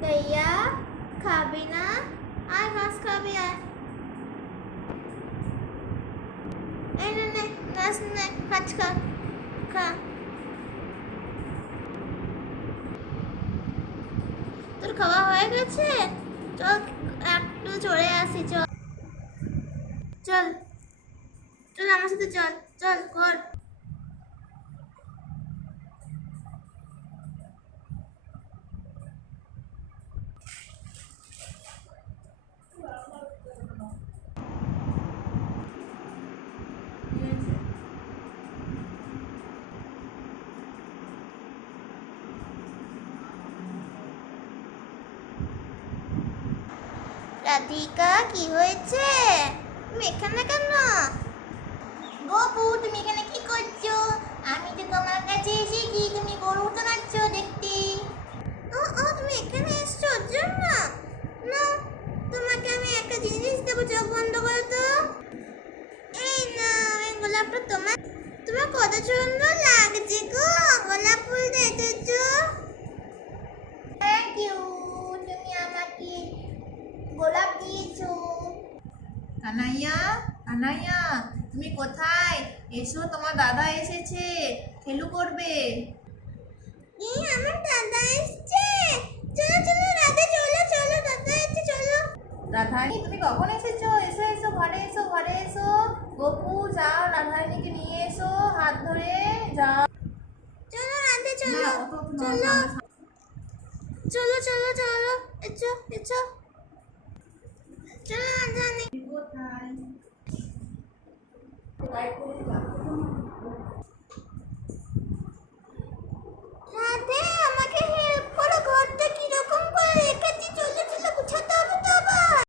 गैया खाबी ना आय घास खाबी आय এই নে নে ঘাস নে ঘাস খা খা তোর খাওয়া হয়ে গেছে চল একটু চড়ে আসি চল চল চল আমার সাথে চল চল কর রাধিকা কি হয়েছে তুমি এখানে কেন গপু তুমি এখানে কি করছো আমি তো তোমার কাছে এসেছি তুমি গরু টানাচ্ছ দেখতে ও ও তুমি এখানে এসছো ওর জন্য না তোমাকে আমি একটা জিনিস দেবো চোখ বন্ধ করো তো এই না এই গোলাপটা তোমার তোমার কত সুন্দর লাগছে গো গোলাপ ফুল দিয়েছো থ্যাংক ইউ তুমি আমাকে গোলাপ দিয়েছো কানাইয়া কানাইয়া তুমি কোথায় এসো তোমার দাদা এসেছে খেলু করবে এই আমার দাদা এসেছে চলো চলো রাধা চলো চলো দাদা এসেছে চলো রাধারানী তুমি কখন এসেছো এসো এসো ঘরে এসো গপু যাও রাধারানীকে নিয়ে এসো হাত ধরে যাও চলো রাধা চলো না, অত তো চলো নয়, চলো চলো চলো এসো এসো চলো রাধা কোথায়